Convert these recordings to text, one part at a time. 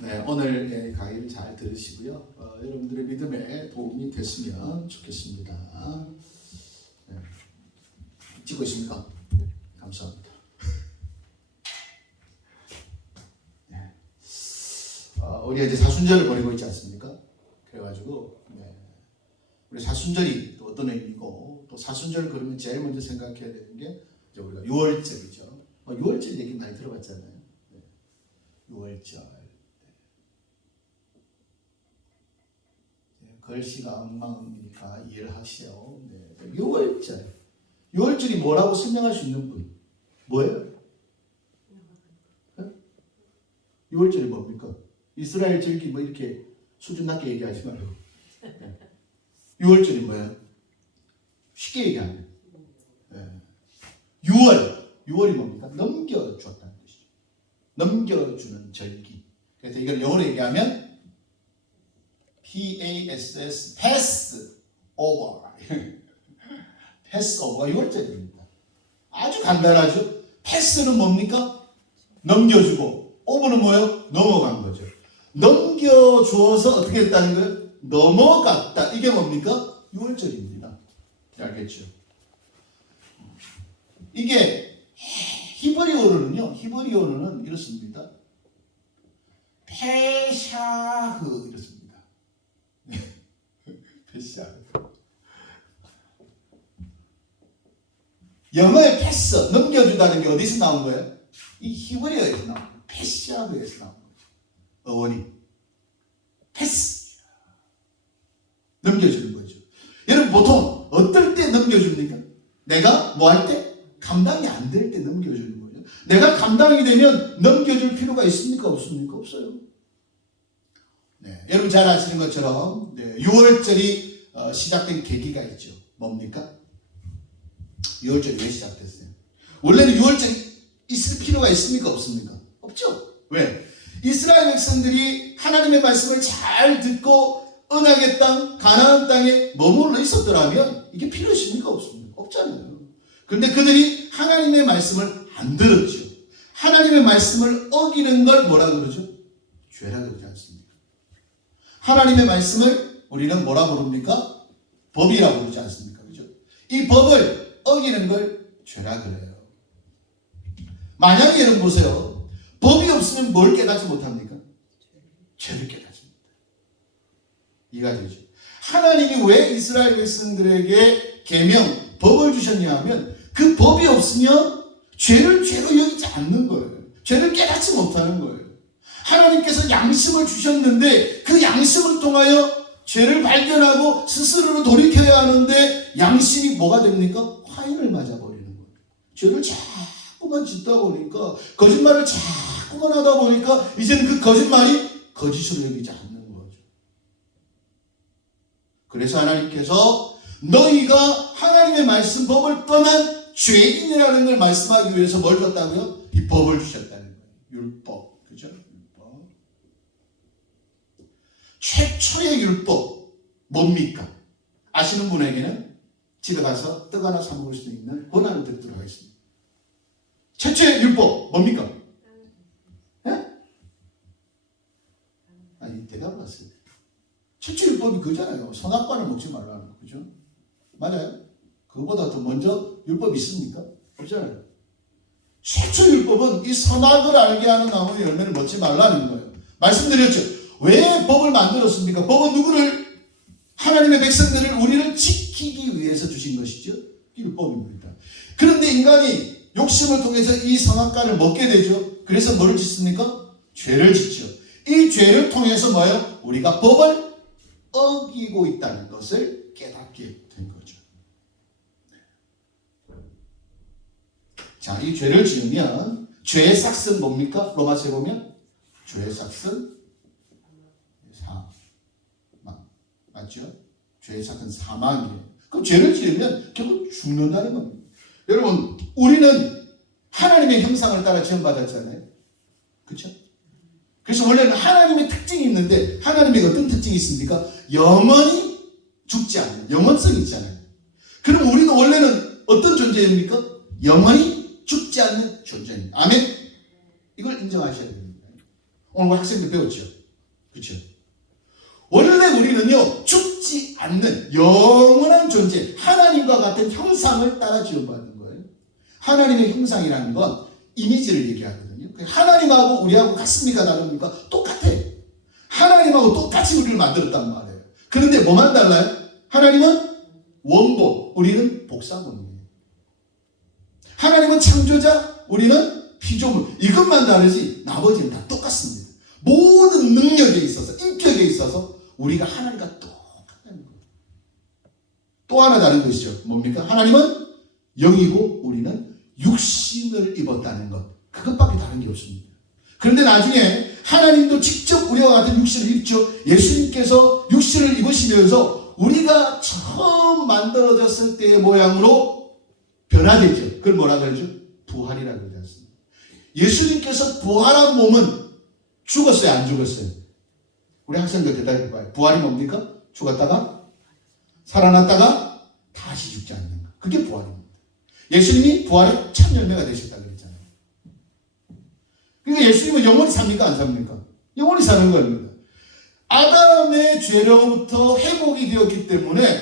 네, 오늘 강의를 잘 들으시고요. 여러분들의 믿음에 도움이 됐으면 좋겠습니다. 네. 찍고 있습니까? 감사합니다. 네. 우리가 이제 사순절을 보내고 있지 않습니까? 그래가지고 우리 사순절이 또 어떤 의미고, 또 사순절을 그러면 제일 먼저 생각해야 되는 게 이제 우리가 유월절이죠. 유월절 얘기 많이 들어봤잖아요. 네. 유월절. 글씨가 엉망이니까 이해를 하세요. 네. 6월절. 6월절이 뭐라고 설명할 수 있는 분? 뭐예요? 네? 6월절이 뭡니까? 이스라엘 절기 뭐 이렇게 수준 낮게 얘기하지 말고. 네. 6월절이 뭐예요? 쉽게 얘기하면. 네. 6월이 뭡니까? 넘겨주었다는 뜻이죠. 넘겨주는 절기. 그래서 이걸 영어로 얘기하면 PASS, pass over. pass over가 6월절입니다. 아주 간단하죠? 패스는 뭡니까? 넘겨주고, over는 뭐예요? 넘어간 거죠. 넘겨주어서 어떻게 했다는 거예요? 넘어갔다. 이게 뭡니까? 6월절입니다. 알겠죠? 이게 히브리어로는 이렇습니다. 페샤흐 이렇습니다. 패스. 영어의 패스, 넘겨주다는 게 어디서 나온 거예요? 이 히브리어에서 나온 거예요. 패스하에서 나온 거죠. 어원이. 패스. 넘겨주는 거죠. 여러분 보통 어떨 때 넘겨줍니까? 내가 뭐 할 때? 감당이 안 될 때 넘겨주는 거죠. 내가 감당이 되면 넘겨줄 필요가 있습니까? 없습니까? 없어요. 네, 여러분 잘 아시는 것처럼 6월절이 시작된 계기가 있죠. 뭡니까? 6월절이 왜 시작됐어요? 원래는 6월절이 있을 필요가 있습니까? 없습니까? 없죠. 왜? 이스라엘 백성들이 하나님의 말씀을 잘 듣고 언약의 땅, 가나안 땅에 머물러 있었더라면 이게 필요 있습니까? 없습니까? 없잖아요. 그런데 그들이 하나님의 말씀을 안 들었죠. 하나님의 말씀을 어기는 걸 뭐라 그러죠? 죄라 그러지 않습니까? 하나님의 말씀을 우리는 뭐라 부릅니까? 법이라고 부르지 않습니까? 그죠? 이 법을 어기는 걸 죄라 그래요. 만약에 여러분 보세요. 법이 없으면 뭘 깨닫지 못합니까? 죄를 깨닫습니다. 이해가 되죠? 하나님이 왜 이스라엘 백성들에게 계명, 법을 주셨냐 하면 그 법이 없으면 죄를 죄로 여기지 않는 거예요. 죄를 깨닫지 못하는 거예요. 하나님께서 양심을 주셨는데 그 양심을 통하여 죄를 발견하고 스스로로 돌이켜야 하는데 양심이 뭐가 됩니까? 화인을 맞아버리는 거예요. 죄를 자꾸만 짓다 보니까, 거짓말을 자꾸만 하다 보니까 이제는 그 거짓말이 거짓으로 여기지 않는 거죠. 그래서 하나님께서 너희가 하나님의 말씀 법을 떠난 죄인이라는 걸 말씀하기 위해서 뭘 줬다고요? 이 법을 주셨다는 거예요. 율법. 그죠? 최초의 율법 뭡니까? 아시는 분에게는 집에 가서 떡 하나 사 먹을 수 있는 권한을 드리도록 하겠습니다. 최초의 율법 뭡니까? 네? 아니 대답을 하세요. 최초의 율법이 그잖아요. 선악과를 먹지 말라는 거. 그죠? 맞아요? 그거보다 더 먼저 율법이 있습니까? 없잖아요. 최초 율법은 이 선악을 알게 하는 나무의 열매를 먹지 말라는 거예요. 말씀드렸죠. 왜 법을 만들었습니까? 법은 누구를? 하나님의 백성들을, 우리를 지키기 위해서 주신 것이죠. 율법입니다. 그런데 인간이 욕심을 통해서 이 선악과를 먹게 되죠. 그래서 뭘 짓습니까? 죄를 짓죠. 이 죄를 통해서 뭐예요? 우리가 법을 어기고 있다는 것을 깨닫게 된 거죠. 자, 이 죄를 지으면 죄의 삭은 뭡니까? 로마서에 보면 죄의 삭은 사망. 맞죠? 죄의 삭은 사망이에요. 그럼 죄를 지으면 결국 죽는다는 겁니다. 여러분, 우리는 하나님의 형상을 따라 지음받았잖아요. 그렇죠? 그래서 원래는 하나님의 특징이 있는데 하나님의 어떤 특징이 있습니까? 영원히 죽지 않는 영원성이 있잖아요. 그럼 우리도 원래는 어떤 존재입니까? 영원히 죽지 않는 존재입니다. 아멘? 이걸 인정하셔야 됩니다. 오늘 학생들 배웠죠? 그렇죠? 원래 우리는요, 죽지 않는 영원한 존재, 하나님과 같은 형상을 따라 지음받은 거예요. 하나님의 형상이라는 건 이미지를 얘기하거든요. 하나님하고 우리하고 같습니까? 다릅니까? 똑같아. 하나님하고 똑같이 우리를 만들었단 말이에요. 그런데 뭐만 달라요? 하나님은 원본, 우리는 복사본이에요. 하나님은 창조자, 우리는 피조물. 이것만 다르지 나머지는 다 똑같습니다. 모든 능력에 있어서, 인격에 있어서 우리가 하나님과 똑같다는 거예요. 또 하나 다른 것이죠. 뭡니까? 하나님은 영이고 우리는 육신을 입었다는 것. 그것밖에 다른 게 없습니다. 그런데 나중에 하나님도 직접 우리와 같은 육신을 입죠. 예수님께서 육신을 입으시면서 우리가 처음 만들어졌을 때의 모양으로 변화되죠. 그걸 뭐라 그러죠? 부활이라고 그러지 않습니까? 예수님께서 부활한 몸은 죽었어요? 안 죽었어요? 우리 학생들 대답해 봐요. 부활이 뭡니까? 죽었다가 살아났다가 다시 죽지 않는 것. 그게 부활입니다. 예수님이 부활의 참 열매가 되셨다고 그랬잖아요. 그러니까 예수님은 영원히 삽니까? 안 삽니까? 영원히 사는 겁니다. 아담의 죄로부터 회복이 되었기 때문에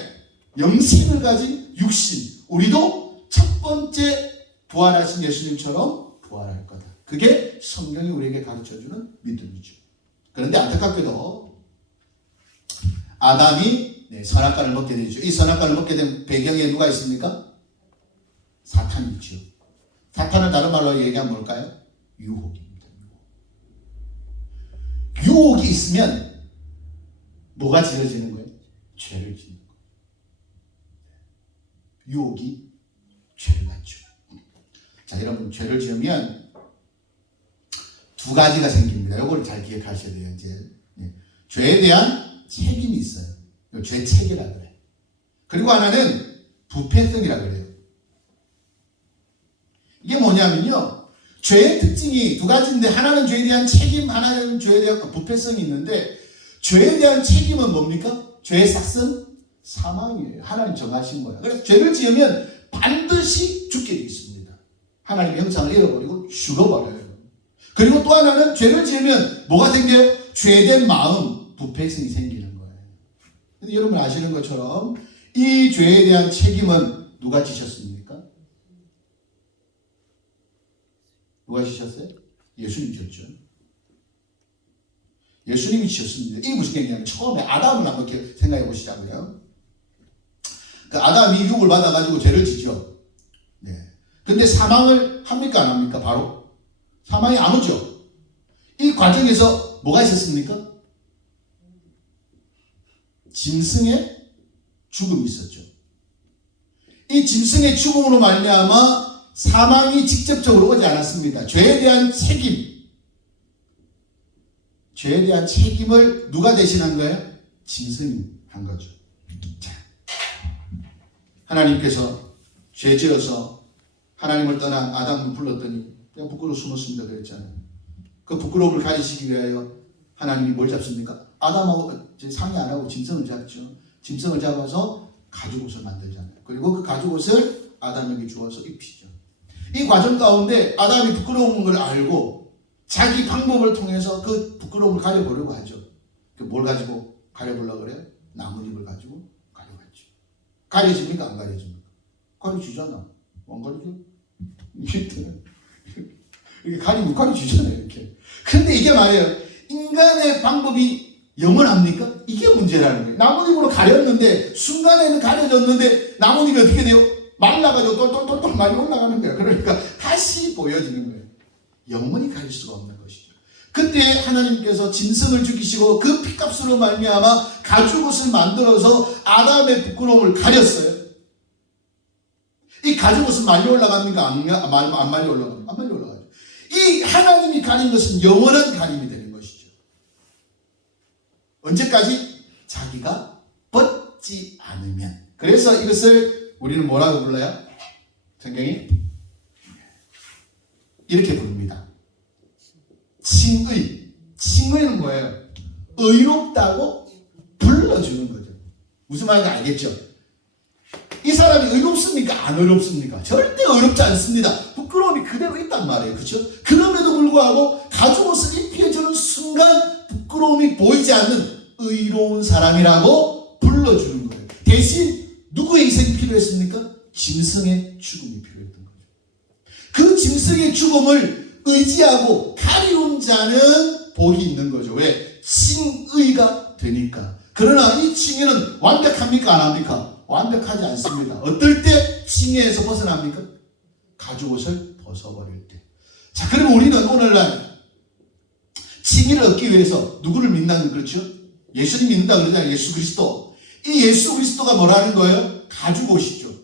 영생을 가진 육신, 우리도 첫 번째 부활하신 예수님처럼 부활할 거다. 그게 성경이 우리에게 가르쳐주는 믿음이죠. 그런데 안타깝게도 아담이 선악과를 먹게 되죠. 이 선악과를 먹게 된 배경에 누가 있습니까? 사탄이 있죠. 사탄을 다른 말로 얘기하면 뭘까요? 유혹입니다. 유혹이 있으면 뭐가 지어지는 거예요? 죄를 짓는 거예요. 유혹이 죄를 낳죠. 자, 여러분, 죄를 지으면 두 가지가 생깁니다. 이걸 잘 기억하셔야 돼요. 이제 죄에 대한 책임이 있어요. 죄책이라 그래요. 그리고 하나는 부패성이라 그래요. 이게 뭐냐면요, 죄의 특징이 두 가지인데 하나는 죄에 대한 책임, 하나는 죄에 대한 부패성이 있는데 죄에 대한 책임은 뭡니까? 죄의 삭은 사망이에요. 하나님 정하신 거예요. 그래서 죄를 지으면 반드시 죽게 되어 있습니다. 하나님의 형상을 잃어버리고 죽어버려요. 그리고 또 하나는 죄를 지으면 뭐가 생겨요? 죄된 마음, 부패성이 생기는 거예요. 근데 여러분 아시는 것처럼 이 죄에 대한 책임은 누가 지셨습니까? 누가 지셨어요? 예수님 지셨죠. 예수님이 지셨습니다. 이게 무슨 얘기냐면 처음에 아담을 한번 생각해 보시자고요. 그 아담이 유혹을 받아가지고 죄를 지죠. 네. 근데 사망을 합니까? 안 합니까? 바로? 사망이 안 오죠. 이 과정에서 뭐가 있었습니까? 짐승의 죽음이 있었죠. 이 짐승의 죽음으로 말미암아 사망이 직접적으로 오지 않았습니다. 죄에 대한 책임, 죄에 대한 책임을 누가 대신한 거예요? 짐승이 한 거죠. 자, 하나님께서 죄 지어서 하나님을 떠난 아담을 불렀더니 그냥 부끄러워 숨었습니다 그랬잖아요. 그 부끄러움을 가지시기 위하여 하나님이 뭘 잡습니까? 아담하고 상의 안 하고 짐승을 잡죠. 짐승을 잡아서 가죽옷을 만들잖아요. 그리고 그 가죽옷을 아담에게 주어서 입히죠. 이 과정 가운데 아담이 부끄러운 걸 알고 자기 방법을 통해서 그 부끄러움을 가려보려고 하죠. 뭘 가지고 가려보려고 그래요? 나뭇잎을 가지고 가려봤죠. 가려집니까? 안 가려집니까? 가려지잖아. 안 가려져? 이렇게 가려지잖아요. 이렇게. 근데 이게 말이에요. 인간의 방법이 영원합니까? 이게 문제라는 거예요. 나뭇잎으로 가렸는데 순간에는 가려졌는데 나뭇잎이 어떻게 돼요? 말라가지고 똘똘똘똘 많이 올라가는 거예요. 그러니까 다시 보여지는 거예요. 영원히 가릴 수가 없는 것이죠. 그때 하나님께서 짐승을 죽이시고 그 피값으로 말미암아 가죽옷을 만들어서 아담의 부끄러움을 가렸어요. 이 가죽옷은 말려 올라갑니까? 안 말려 올라갑니까? 안 말려 올라가죠. 이 하나님이 가린 것은 영원한 가림이 되는 것이죠. 언제까지? 자기가 벗지 않으면. 그래서 이것을 우리는 뭐라고 불러요? 성경이 이렇게 부릅니다. 칭의. 칭의는 뭐예요? 의롭다고 불러주는 거죠. 무슨 말인지 알겠죠? 이 사람이 의롭습니까? 안 의롭습니까? 절대 의롭지 않습니다. 부끄러움이 그대로 있단 말이에요. 그렇죠? 그럼에도 불구하고 가죽옷을 입혀주는 순간 부끄러움이 보이지 않는 의로운 사람이라고 불러주는 거예요. 대신 누구의 희생이 필요했습니까? 짐승의 죽음이 필요했던 거죠. 그 짐승의 죽음을 의지하고 가리운 자는 복이 있는 거죠. 왜? 칭의가 되니까. 그러나 이 칭의는 완벽합니까? 안 합니까? 완벽하지 않습니다. 어떨 때 칭의에서 벗어납니까? 가죽옷을 벗어버릴 때. 자, 그럼 우리는 오늘날 칭의를 얻기 위해서 누구를 믿나는 그렇죠? 예수님 믿는다 그러잖아요. 예수 그리스도. 이 예수 그리스도가 뭐라는 거예요? 가죽옷이죠.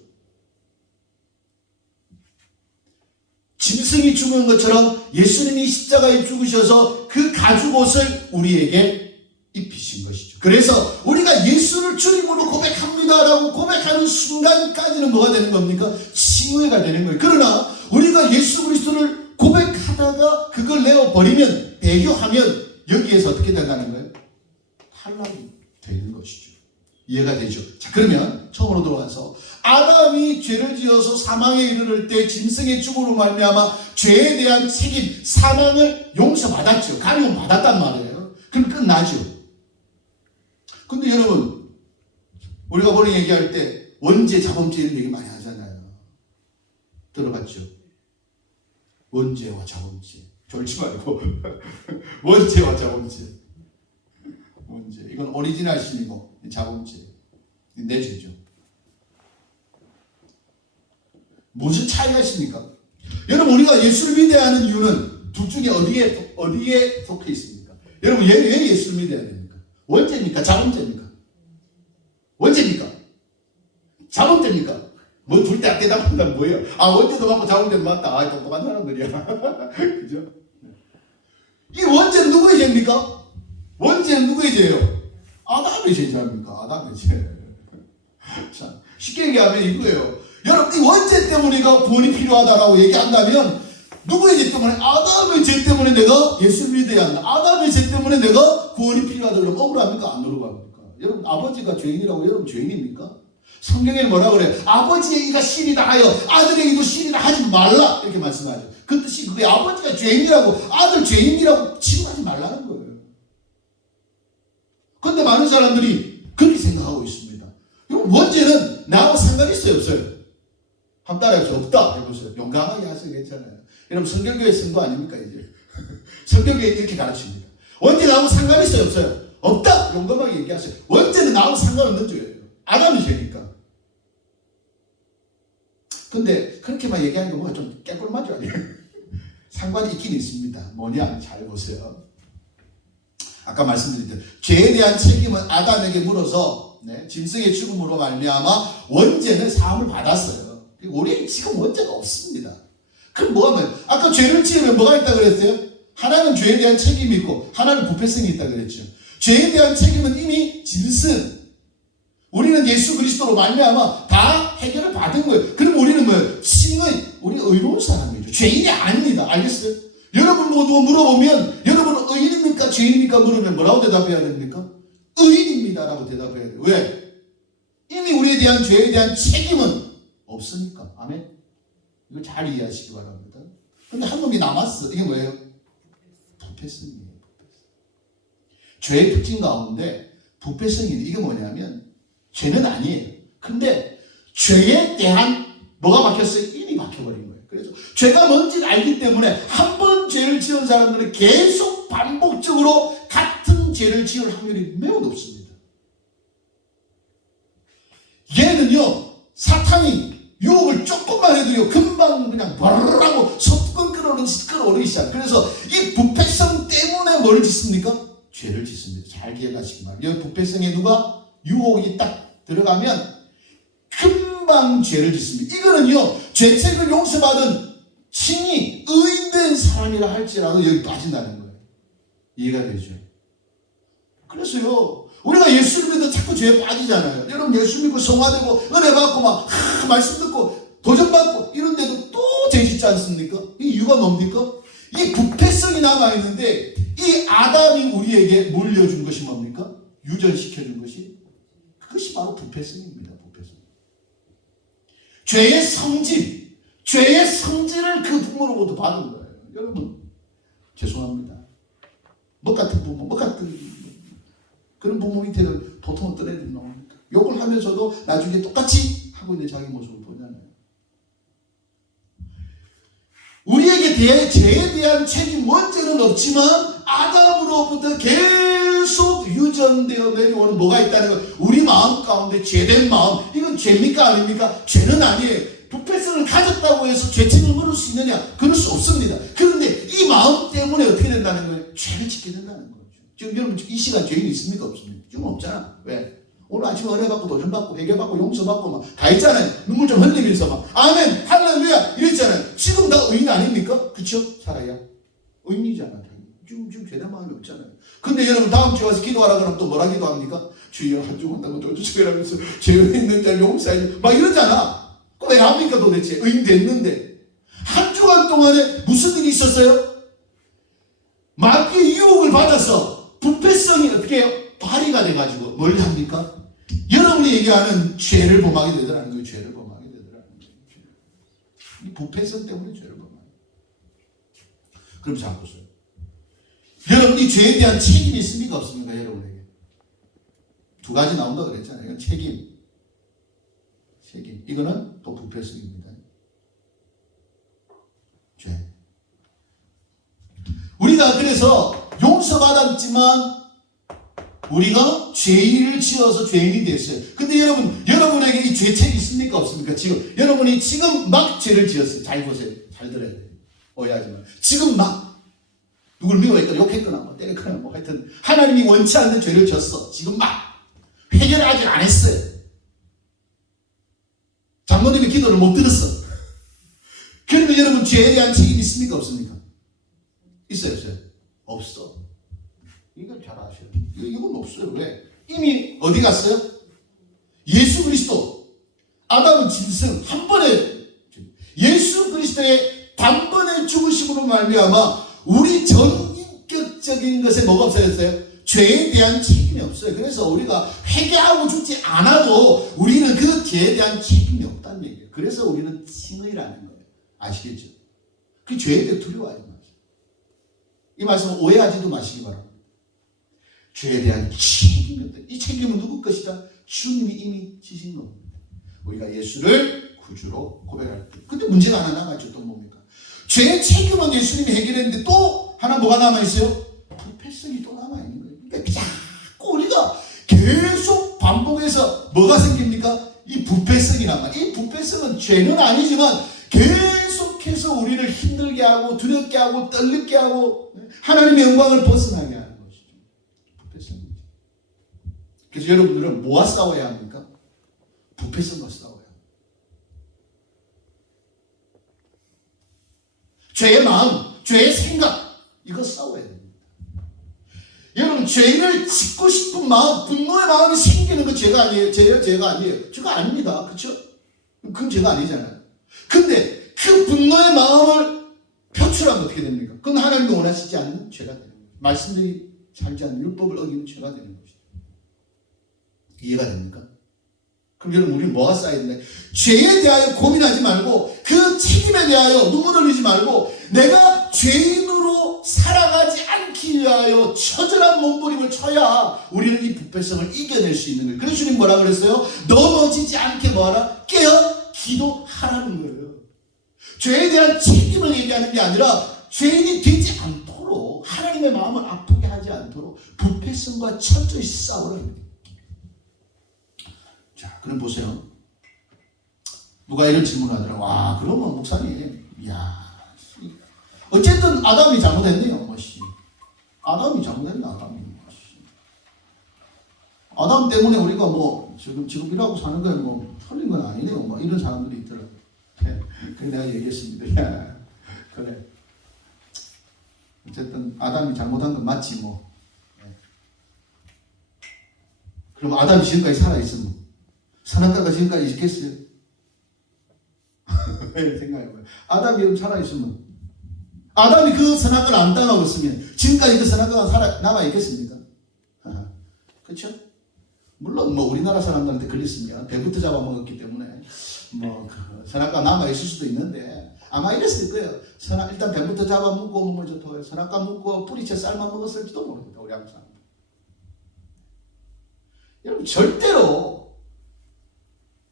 짐승이 죽은 것처럼 예수님이 십자가에 죽으셔서 그 가죽옷을 우리에게 입히신 것이죠. 그래서 우리가 예수를 주님으로 고백합니다라고 고백하는 순간까지는 뭐가 되는 겁니까? 칭의가 되는 거예요. 그러나 우리가 예수 그리스도를 고백하다가 그걸 내어버리면, 배교하면 여기에서 어떻게 된다는 거예요? 탈락이 되는 것이죠. 이해가 되죠? 자, 그러면 처음으로 돌아가서 아담이 죄를 지어서 사망에 이르를 때 짐승의 죽음으로 말미암아 죄에 대한 책임, 사망을 용서받았죠. 가리움 받았단 말이에요. 그럼 끝나죠. 근데 여러분, 우리가 본인 얘기할 때 원죄, 자범죄 이런 얘기 많이 하잖아요. 들어봤죠? 원죄와 자범죄. 졸지 말고 원죄와 자범죄. 원죄. 이건 오리지널 신이고 자범죄. 내 죄죠. 무슨 차이가 있습니까? 여러분, 우리가 예수를 믿어야 하는 이유는 둘 중에 어디에 속해 있습니까? 여러분, 왜 예수를 믿어야 됩니까? 원죄입니까? 자범죄입니까? 원죄입니까? 자범죄입니까? 뭐 둘 때 안 대답한다면 뭐예요? 아, 원죄도 맞고 자범죄도 맞다. 아, 똑똑한 사람들이야. 그죠? 이 원죄는 누구의 죄입니까? 원죄는 누구의 죄예요? 아담의 죄지 않습니까? 아담의 죄. 자, 쉽게 얘기하면 이거예요. 여러분, 이 원죄 때문에 내가 구원이 필요하다라고 얘기한다면 누구의 죄 때문에? 아담의 죄 때문에 내가 예수를 믿어야 한다. 아담의 죄 때문에 내가 구원이 필요하다. 그러면 억울합니까? 안 억울합니까? 여러분, 아버지가 죄인이라고 여러분 죄인입니까? 성경에 뭐라 그래요? 아버지의 이가 신이다 하여 아들의 이도 신이다 하지 말라, 이렇게 말씀하죠. 그 뜻이 그게 아버지가 죄인이라고, 아들 죄인이라고 취급하지 말라는 거예요. 그런데 많은 사람들이 그렇게 생각하고 있습니다. 여러분, 원죄는 나하고 상관이 있어요, 없어요? 한 따라해서 없다 해보세요. 용감하게 하세요. 괜찮아요. 여러분, 성경교회 쓴 거 아닙니까 이제? 성경교회 이렇게 가르칩니다. 원죄 나하고 상관이 있어요, 없어요? 없다. 용감하게 얘기하세요. 원죄는 나하고 상관없는 죄예요. 아담이 죄니까. 근데 그렇게만 얘기하는 거 뭔가 좀 깨꿀맞죠, 아니에요? 상관이 있긴 있습니다. 뭐냐? 잘 보세요. 아까 말씀드린 대로 죄에 대한 책임은 아담에게 물어서 짐승의 죽음으로 말미암아 원죄는 사함을 받았어요. 우리에게 지금 원죄가 없습니다. 그럼 뭐하면? 아까 죄를 지으면 뭐가 있다 그랬어요? 하나는 죄에 대한 책임이 있고 하나는 부패성이 있다 그랬죠. 죄에 대한 책임은 이미 짐승, 우리는 예수 그리스도로 말미암아 다 해결을 받은 거예요. 그럼 우리는 뭐예요? 칭의, 우리 의로운 사람이죠. 죄인이 아닙니다. 알겠어요? 여러분 모두 물어보면 여러분은 의인입니까? 죄인입니까? 물으면 뭐라고 대답해야 됩니까? 의인입니다 라고 대답해야 돼요. 왜? 이미 우리에 대한 죄에 대한 책임은 없으니까. 아멘? 이거 잘 이해하시기 바랍니다. 근데 한 놈이 남았어. 이게 뭐예요? 부패성이에요. 죄의 특징 가운데 부패성이, 이게 뭐냐면 죄는 아니에요. 근데 죄에 대한 뭐가 막혔어요? 인이 막혀버린 거예요. 그래서 죄가 뭔지를 알기 때문에 한 번 죄를 지은 사람들은 계속 반복적으로 같은 죄를 지을 확률이 매우 높습니다. 얘는요, 사탄이 유혹을 조금만 해도요, 금방 그냥 바르르하고 속건 끌어오르기 시작. 그래서 이 부패성 때문에 뭘 짓습니까? 죄를 짓습니다. 잘 기억하시기 바랍니다. 이 부패성에 누가 유혹이 딱 들어가면 금방 죄를 짓습니다. 이거는요, 죄책을 용서받은 칭이 의인된 사람이라 할지라도 여기 빠진다는 거예요. 이해가 되죠? 그래서요, 우리가 예수를 믿어 자꾸 죄에 빠지잖아요. 여러분, 예수 믿고 성화되고 은혜 받고 막 말씀 듣고 도전받고 이런데도 또 죄 짓지 않습니까? 이 이유가 뭡니까? 이 부패성이 남아있는데 이 아담이 우리에게 물려준 것이 뭡니까? 유전시켜준 것이, 그것이 바로 부패성입니다. 부패성. 죄의 성질, 죄의 성질을 그 부모로부터 받은 거예요. 여러분, 죄송합니다. 뭐 같은 부모, 뭐 같은 그런 부모 밑에는 보통 어떤 애들이 나옵니까? 욕을 하면서도 나중에 똑같이 하고 있는 자기 모습을 보잖아요. 우리에게 죄에 대한 책임 문제는 없지만 아담으로부터 계속 유전되어 내려오는 뭐가 있다는 것. 우리 마음 가운데 죄된 마음. 이건 죄입니까 아닙니까? 죄는 아니에요. 부패성을 가졌다고 해서 죄책을 물을 수 있느냐? 그럴 수 없습니다. 그런데 이 마음 때문에 어떻게 된다는 거예요? 죄를 짓게 된다는 거죠. 지금 여러분 이 시간 죄인이 있습니까 없습니까? 지금 없잖아. 왜? 오늘 아침에 은혜받고 도전받고 회개받고 용서받고 막 다 있잖아요. 눈물 좀 흘리면서 막 아멘 할렐루야 이랬잖아요. 지금 다 의인 아닙니까? 그쵸? 살아야 의인이잖아. 지금 죄된 마음이 없잖아요. 근데 여러분 다음 주에 와서 기도하라 그러면 또 뭐라 기도합니까? 주여 한 주 한다고 도주쳐라면서 죄에 있는 자를 용서해 막 이러잖아. 왜 합니까 도대체? 의인 됐는데 한 주간 동안에 무슨 일이 있었어요? 마귀의 유혹을 받아서 부패성이 어떻게 해요? 발휘가 돼가지고 뭘 합니까? 여러분이 얘기하는 죄를 범하게 되더라는 거예요. 죄를 범하게 되더라는 거예요. 이 부패성 때문에 죄를 범하게. 그럼 잘 보세요. 여러분이 죄에 대한 책임이 있습니까 없습니까? 여러분에게 두 가지 나온다 그랬잖아요. 이건 책임. 이거는 또 부패성입니다. 죄. 우리가 그래서 용서받았지만 우리가 죄를 지어서 죄인이 됐어요. 근데 여러분에게 이 죄책이 있습니까 없습니까? 여러분이 지금 막 죄를 지었어요. 잘 보세요. 잘 들어야 돼요. 오해하지 마. 지금 막 누굴 미워했거나 욕했거나 뭐 때렸거나 뭐 하여튼 하나님이 원치 않는 죄를 졌어. 지금 막 해결을 아직 안 했어요. 장모님이 기도를 못 들었어. 그러면 여러분 죄에 대한 책임이 있습니까 없습니까? 있어요 없어요? 없어. 이걸 잘 아셔요. 이건 없어요. 왜? 이미 어디 갔어요? 예수 그리스도 아담은 짐승 한 번에 예수 그리스도의 단번에 죽으심으로 말미암아 우리 전인격적인 것에 뭐가 없어졌어요? 죄에 대한 책임이 없어요. 그래서 우리가 회개하고 죽지 않아도 우리는 그 죄에 대한 책임이 없다는 얘기예요. 그래서 우리는 칭의라는 거예요. 아시겠죠? 그 죄에 대해 두려워하지 마세요. 이 말씀을 오해하지도 마시기 바랍니다. 죄에 대한 책임이 없다. 이 책임은 누구 것이다? 주님이 이미 지신 겁니다. 우리가 예수를 구주로 고백할 때. 근데 문제가 하나 남아있죠. 또 뭡니까? 죄의 책임은 예수님이 해결했는데 또 하나 뭐가 남아있어요? 부패성이 또 남아있는 거예요. 그러니까 자꾸 우리가 계속 반복해서 뭐가 생깁니까? 이 부패성이 남아. 이 부패성은 죄는 아니지만 계속해서 우리를 힘들게 하고 두렵게 하고 떨리게 하고 하나님의 영광을 벗어나게 하는 것이죠. 부패성이죠. 그래서 여러분들은 뭐와 싸워야 합니까? 부패성과 싸워야 합니다. 죄의 마음, 죄의 생각 이거 싸워야 됩니다. 여러분 죄를 짓고 싶은 마음, 분노의 마음이 생기는 건 죄가 아니에요. 죄가 아니에요. 죄가 아닙니다. 그렇죠? 그건 죄가 아니잖아요. 근데 그 분노의 마음을 표출하면 어떻게 됩니까? 그건 하나님이 원하시지 않는 죄가 되는 거예요. 말씀들이 살지 않는 율법을 어기는 죄가 되는 것이죠. 이해가 됩니까? 그럼 여러분 우리는 뭐가 쌓여야 되냐? 죄에 대하여 고민하지 말고 그 책임에 대하여 눈물 흘리지 말고 내가 죄인으로 살아가지 않기 위하여 처절한 몸부림을 쳐야 우리는 이 부패성을 이겨낼 수 있는 거예요. 그래서 주님 뭐라 그랬어요? 넘어지지 않게 뭐하라? 깨어 기도하라는 거예요. 죄에 대한 책임을 얘기하는 게 아니라 죄인이 되지 않도록 하나님의 마음을 아프게 하지 않도록 부패성과 철저히 싸우라는 거예요. 자, 그럼 보세요. 누가 이런 질문을 하더라. 와, 그러면 목사님, 이야, 어쨌든 아담이 잘못했네요. 뭐씨, 아담이 잘못했네. 아담 때문에 우리가 뭐 지금 일하고 사는 거에 뭐 틀린 건 아니네요. 뭐 이런 사람들이 있더라고요. 그래서 내가 얘기했습니다. 야, 그래. 어쨌든 아담이 잘못한 건 맞지 뭐. 그럼 아담이 지금까지 살아있으면 선악과가 지금까지 있겠어요? 생각해봐요. 아담이 살아있으면 아담이 그 선악과를 안 따라왔으면 지금까지 그 선악과가 남아있겠습니까? 그렇죠? 물론 뭐 우리나라 사람들한테 걸렸으면 배부터 잡아먹었기 때문에 뭐 선악과 남아 있을 수도 있는데 아마 이랬을 거예요. 일단 배부터 잡아먹고 뭐 선악과 먹고 뿌리채 삶아 먹었을지도 모릅니다. 우리 한국 사람. 여러분 절대로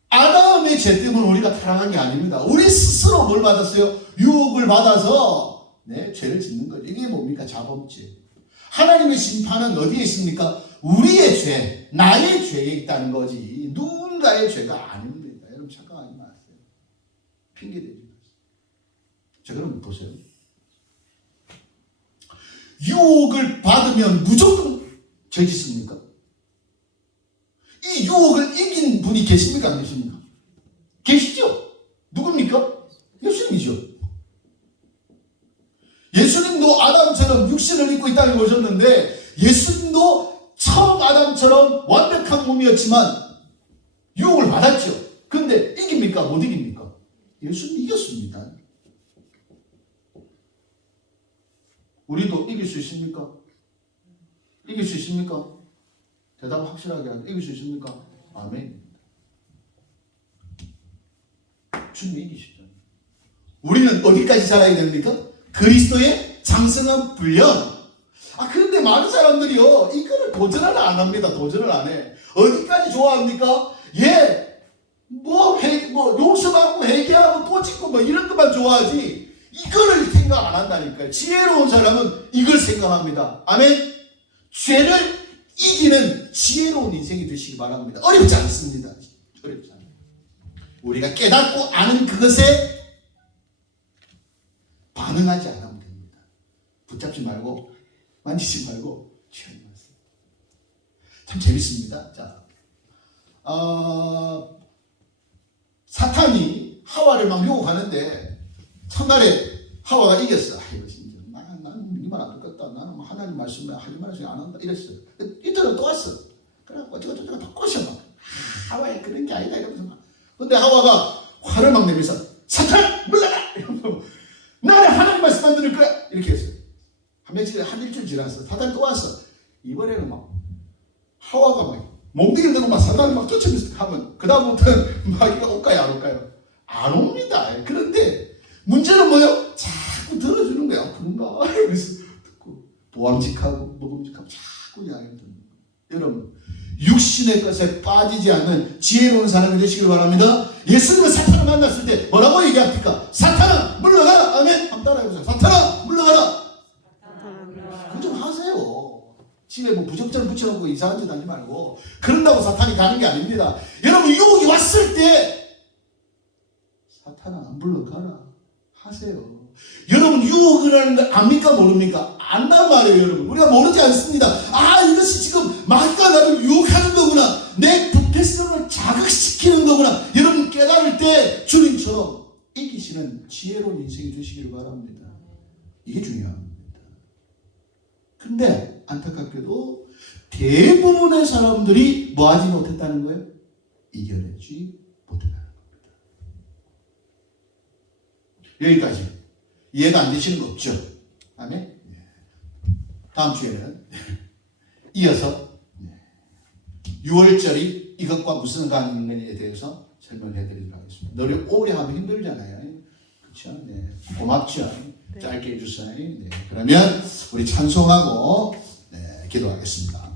아담의 죄 때문에 우리가 타락한 게 아닙니다. 우리 스스로 뭘 받았어요? 유혹을 받아서 죄를 짓는 거죠. 이게 뭡니까? 자범죄. 하나님의 심판은 어디에 있습니까? 우리의 죄, 나의 죄에 있다는 거지 누군가의 죄가 아닙니다. 여러분 착각하지 마세요. 핑계대지 마세요. 자, 그럼 보세요. 유혹을 받으면 무조건 죄 짓습니까? 이 유혹을 이긴 분이 계십니까? 안 계십니까? 계시죠? 누굽니까? 예수님이죠. 예수님도 아담처럼 육신을 입고 이 땅에 오셨는데 예수님도 처음 아담처럼 완벽한 몸이었지만 유혹을 받았죠. 근데 이깁니까? 못 이깁니까? 예수님 이겼습니다. 우리도 이길 수 있습니까? 이길 수 있습니까? 대답 확실하게 하세요. 이길 수 있습니까? 아멘. 주님 이기시죠. 우리는 어디까지 살아야 됩니까? 그리스도의 장성한 분량. 그런데 많은 사람들이요 이거를 도전을 안 합니다. 도전을 안 해. 어디까지 좋아합니까? 용서하고 회개하고 또 짓고 뭐 이런 것만 좋아하지 이거를 생각 안 한다니까요. 지혜로운 사람은 이걸 생각합니다. 아멘. 죄를 이기는 지혜로운 인생이 되시기 바랍니다. 어렵지 않습니다. 어렵지 않아요. 우리가 깨닫고 아는 그것에 반응하지 않으면 됩니다. 붙잡지 말고 만지지 말고 취하지 마세요. 참 재밌습니다. 자, 사탄이 하와를 막 유혹하는데 첫날에 하와가 이겼어. 나는 이만 안 듣겠다. 나는 뭐 하나님 말씀에 하지 말아서 안 한다. 이랬어요. 이틀은 또 왔어. 그래갖고 어쩌고저쩌고 다 꼬셔 막. 하와야 그런 게 아니다 이러면서 막. 근데 하와가 화를 막 내면서 사탄 물러라! 이러면서 나는 하나님 말씀 안 들을 거야! 이렇게 했어요. 한 일주일 지났어. 사탄 또 왔어. 이번에는 막 하와가 막 몸뚱이를 들고 막 사탄을 막 쫓아내면서 하면 그 다음부터는 마귀가 올까요 안 올까요? 안 옵니다. 그런데 문제는 뭐예요? 자꾸 들어주는 거야. 그런가? 그래서 듣고 보암직하고 먹음직하고 자꾸 이야기를 듣는 거예요. 여러분 육신의 것에 빠지지 않는 지혜로운 사람이 되시길 바랍니다. 예수님은 사탄을 만났을 때 뭐라고 얘기합니까? 사탄아 물러가라. 아멘. 한번 따라해보세요. 사탄아 물러가라. 그거 좀 하세요. 집에 뭐 부적절 붙여놓고 이상한 짓 하지 말고. 그런다고 사탄이 가는 게 아닙니다. 여러분 유혹이 왔을 때 사탄아 안 물러가라 하세요. 여러분 유혹을 하는 걸 압니까 모릅니까? 안단 말이에요. 여러분 우리가 모르지 않습니다. 이것이 지금 마귀가 나를 유혹하는 거구나. 내 부패성을 자극시키는 거구나. 여러분 깨달을 때 주님처럼 이기시는 지혜로운 인생이 되시기를 바랍니다. 이게 중요합니다. 근데 안타깝게도 대부분의 사람들이 뭐하지 못했다는 거예요? 이겨내지 못했다는 겁니다. 여기까지 이해가 안 되시는 거 없죠? 아멘. 다음 주에는 이어서 6월절이 이것과 무슨 관계 있느냐에 대해서 설명해 드리도록 하겠습니다. 노래 오래 하면 힘들잖아요. 그렇죠? 네. 고맙죠? 짧게 해주세요. 네. 그러면 우리 찬송하고 기도하겠습니다.